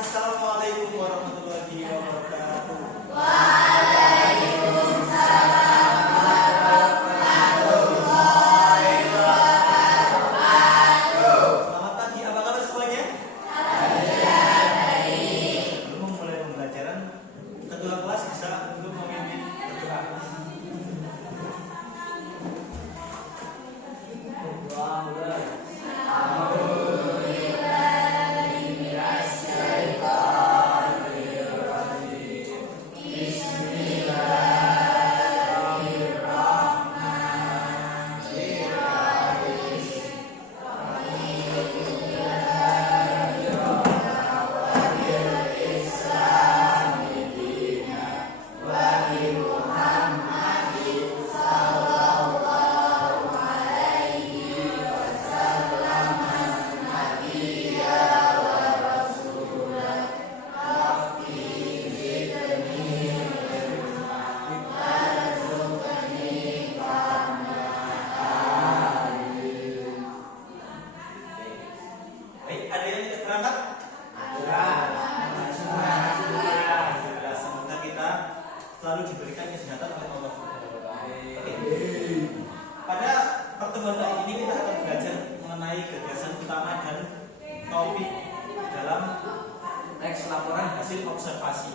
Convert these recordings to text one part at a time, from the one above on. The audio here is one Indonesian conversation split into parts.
Assalamualaikum warahmatullahi wabarakatuh. Waalaikumsalam warahmatullahi wabarakatuh. Selamat pagi, apa kabar semuanya? Alhamdulillah baik. Sebelum memulai pembelajaran, ketua kelas bisa untuk memimpin berdoa. Baik, ada yang tidak berangkat? Semoga kita selalu diberikan kesehatan oleh Allah. Oke. Pada pertemuan kali ini kita akan belajar mengenai gagasan utama dan topik dalam teks laporan hasil observasi.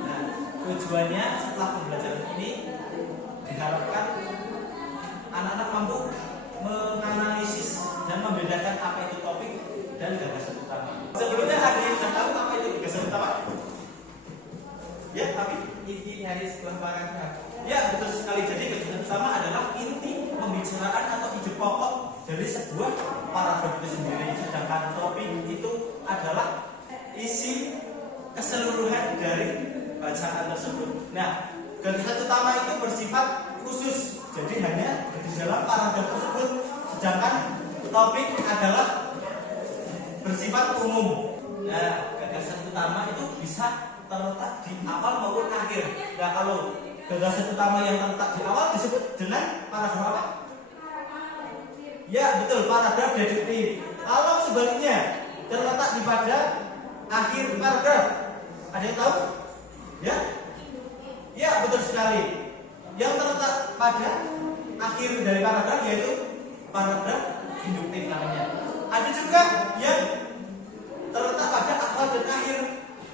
Nah, tujuannya setelah pembelajaran ini diharapkan anak-anak mampu menganalisis dan membedakan apa itu topik dan gagasan utama. Sebelumnya ada yang sudah tahu apa itu gagasan utama? Ya, tapi Inti dari sebuah paragraf. ya, betul sekali. Jadi gagasan utama adalah inti pembicaraan atau ide pokok dari sebuah paragraf itu sendiri. Sedangkan topik itu adalah isi keseluruhan dari bacaan tersebut. Nah, gagasan utama itu bersifat khusus, jadi hanya di dalam paragraf tersebut. Sedangkan topik adalah bersifat umum. Nah, gagasan utama itu bisa terletak di awal maupun akhir. Nah, kalau gagasan utama yang terletak di awal disebut dengan paragraf apa? Ya, betul, paragraf deduktif. Kalau sebaliknya terletak di pada akhir paragraf, ada yang tahu? Ya? Ya, betul sekali. Yang terletak pada akhir dari paragraf yaitu paragraf induktif namanya. Ada juga yang terletak pada awal dan akhir,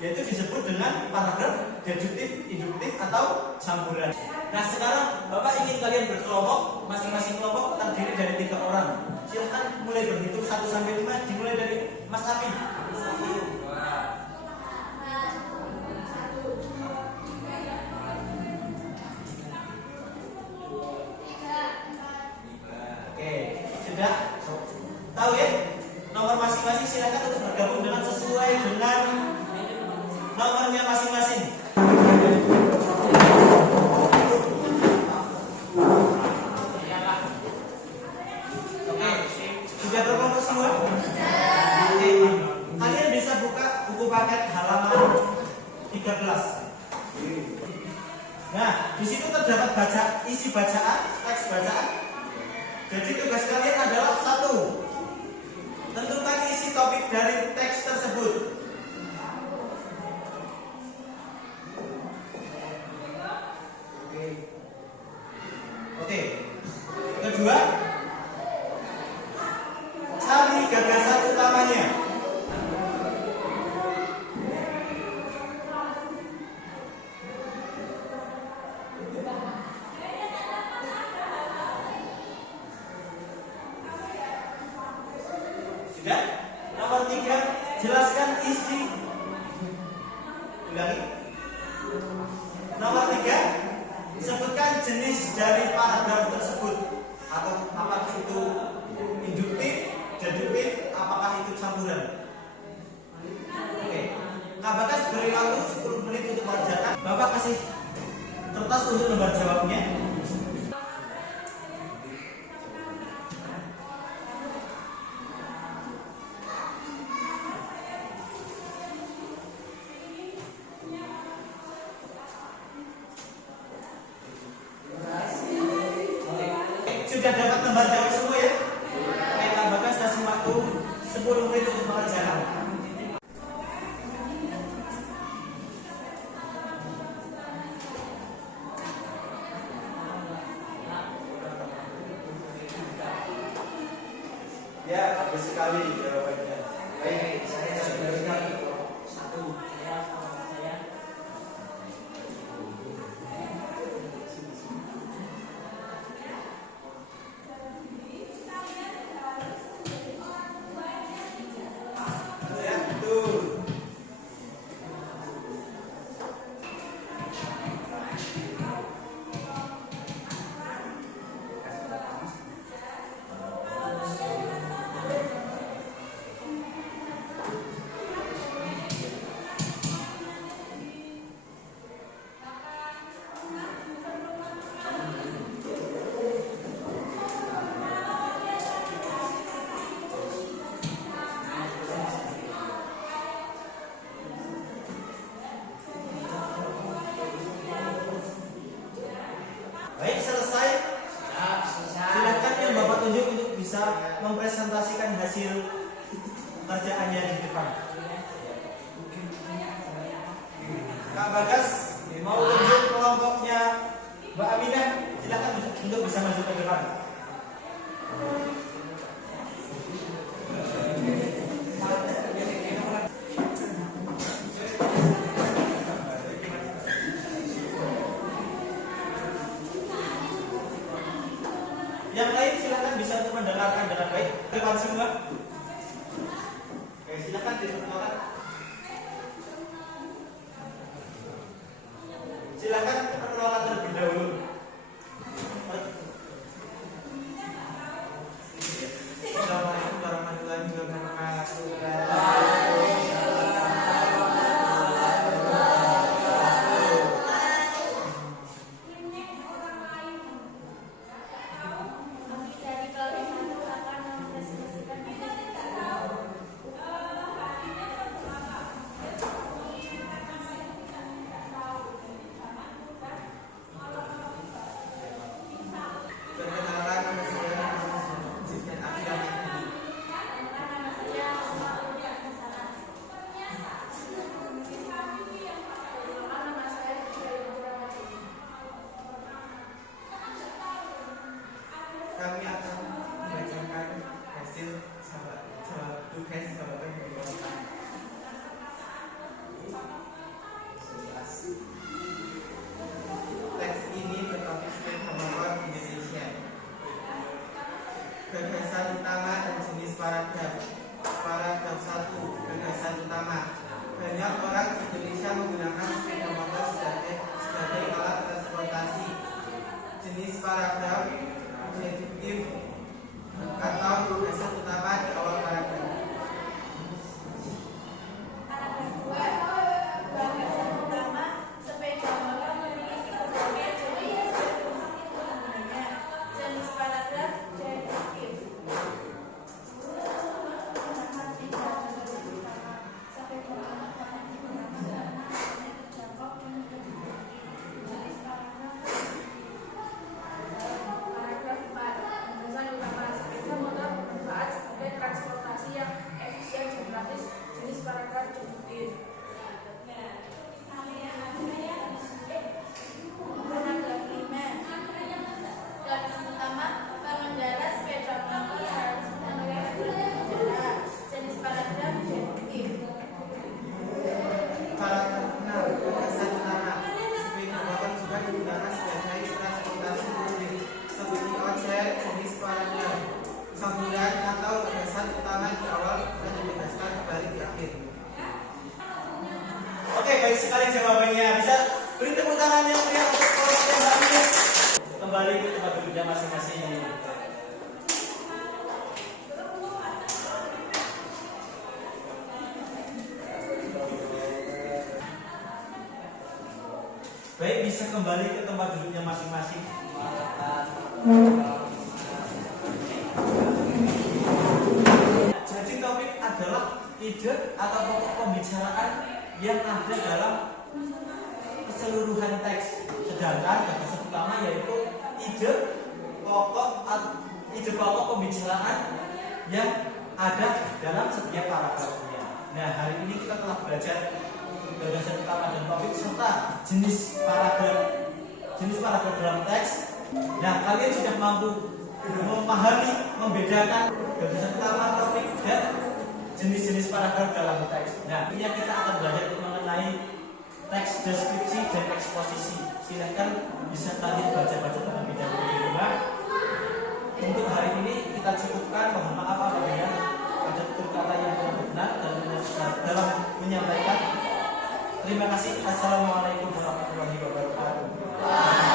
yaitu disebut dengan paragraf deduktif, induktif atau campuran. Nah, sekarang Bapak ingin kalian berkelompok, masing-masing kelompok terdiri dari 3 orang. Silahkan mulai berhitung 1 sampai 5, dimulai dari Mas Afi. Oke, sudah tahu ya? Nomor masing-masing silakan untuk bergabung dengan sesuai dengan nomornya masing-masing. Oke, sudah berkelompok semua? Oke, kalian bisa buka buku paket halaman 13. Nah, di situ terdapat isi bacaan, teks bacaan. Jadi tugas kalian adalah 1, tentukan isi topik dari teks tersebut. Oke. Kedua, cari gagasan utamanya. Sudah? Nomor 3, jelaskan isi. Ulangi. Nomor 3, sebutkan jenis dari paragraf tersebut, atau apakah itu induktif, deduktif, apakah itu campuran. Oke. Kak Bagas beri waktu 10 menit untuk mengerjakan. Bapak kasih kertas untuk lembar jawabnya. Sudah dapat lembar jawab semua ya? Oke, Kak Bagas kasih waktu 10 menit untuk mengerjakan. Pak Bagas mau tunjuk kelompoknya Mbak Aminah, silakan untuk bisa maju ke depan. Yang lain silakan bisa untuk mendengarkan dengan baik. Depan semua. Oke, silakan diperkenalkan. Silakan perkenalan terlebih dahulu. Assalamualaikum warahmatullahi wabarakatuh. Dari kelompok satu akan mempresentasikan Perkenalkan, nama saya Zidane Afian. nama saya nama saya Kami akan membacakan hasil jawab tugas jawaban yang dibawakan. Teks ini bertopik sepeda motor Indonesia. Gagasan utama dan jenis paragraf. Paragraf 1. Gagasan utama. Banyak orang di Indonesia menggunakan sepeda motor sebagai alat transportasi. Jenis paragraf deduktif atau gagasan utama di awal paragraf. Paragraf 2. Gagasan utama, sepeda motor memiliki berbagai jenis penggunanya. Jenis paragraf deduktif. Sepeda motor dapat digunakan karena hanya terjangkau dan mudah dimiliki. Jenis paragraf Paragraf 4. Gagasan utama, sepeda motor bermanfaat sebagai transportasi yang efisien dan praktis. Jenis paragraf deduktif. Paragraf 5. Gagasan utama, pengendara sepeda motor harus menggunakan pengendara. Jenis paragraf deduktif. Paragraf 6. Gagasan utama. Sepeda motor juga digunakan sebagai transportasi publik seperti ojek. Jenis paragraf sambungan atau gagasan utama di awal dan ditegaskan kembali di akhir. Oke, baik sekali jawabannya. Bisa beri tepuk tangan yang meriah untuk kelompoknya Mbak Aminah. Kembali ke tempat duduknya masing-masing. Baik, bisa kembali ke tempat duduknya masing-masing. Jadi topik adalah ide atau pokok pembicaraan yang ada dalam keseluruhan teks. Sedangkan gagasan utama yaitu ide pokok pembicaraan yang ada dalam setiap paragrafnya. Nah, hari ini kita telah belajar gagasan utama dan topik serta jenis paragraf dalam teks. Nah, kalian sudah mampu memahami, membedakan gagasan utama, topik dan jenis-jenis paragraf dalam teks. Nah, ini kita akan belajar mengenai teks deskripsi dan eksposisi. Silahkan bisa kalian baca-baca terlebih dahulu di rumah. Untuk hari ini kita cukupkan. Mohon maaf apabila ada tutur kata yang kurang benar dalam menyampaikan. Terima kasih. Assalamualaikum warahmatullahi wabarakatuh.